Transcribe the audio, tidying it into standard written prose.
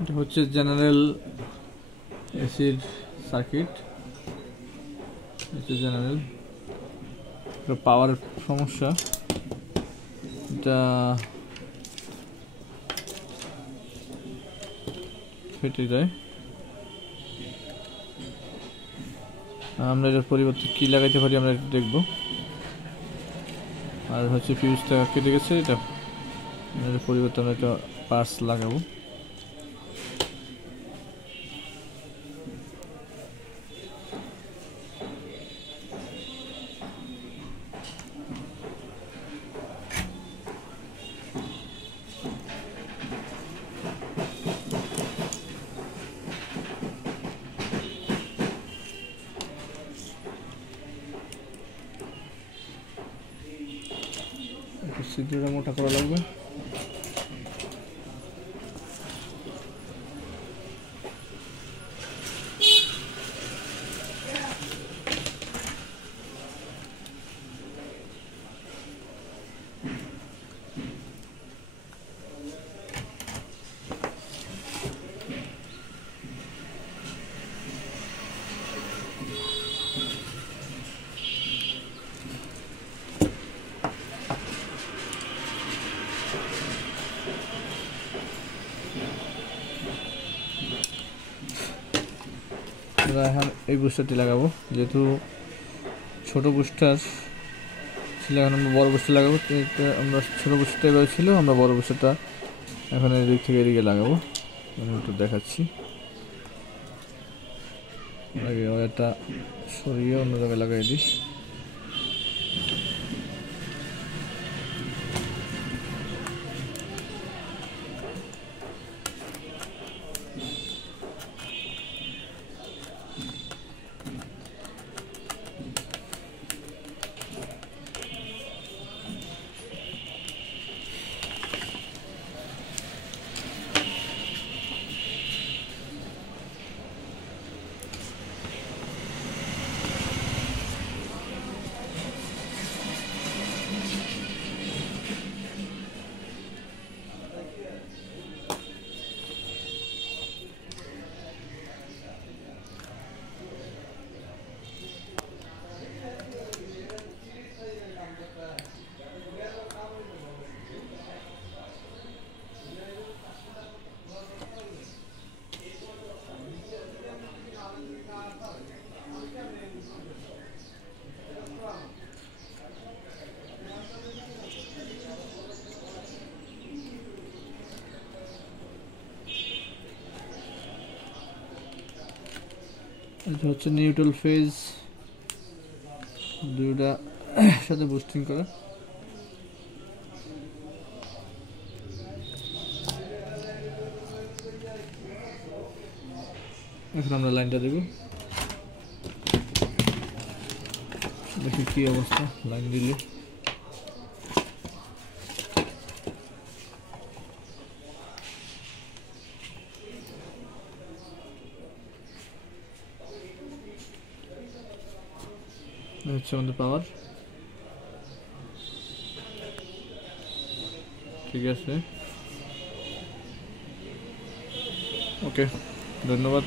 এটা হচ্ছে জেনারেল এসির সার্কিট, এটা জেনারেল। পাওয়ার সমস্যা, এটা ফেটে যায়। আমরা এটার পরিবর্তে কি লাগাইতে পারি আমরা একটু দেখব। আর হচ্ছে ফিউজটা কেটে গেছে, এটা এর পরিবর্তে আমরা একটা পার্টস লাগাবো। ছিদ্রটা মোটা করা লাগবে। এখন এই বুস্টারটি লাগাবো, যেহেতু ছোট বুস্টার ছিল এখন আমরা বড় বুস্টার লাগাবো। আমরা ছোট বুস্টারটা এভাবে ছিল, আমরা বড় বুস্টারটা এখন এদিক থেকে এদিকে লাগাবো। আমি একটু দেখাচ্ছি। আগে ওটা সরিয়ে অন্য জায়গায় লাগাই দিই। এটা হচ্ছে নিউট্রাল ফেজ, দুইটা সাথে বুস্টিং করা। এখন আমরা লাইনটা দেব, দেখি কি অবস্থা লাইন দিলে। হচ্ছে আমাদের পাওয়ার, ঠিক আছে, ওকে, ধন্যবাদ।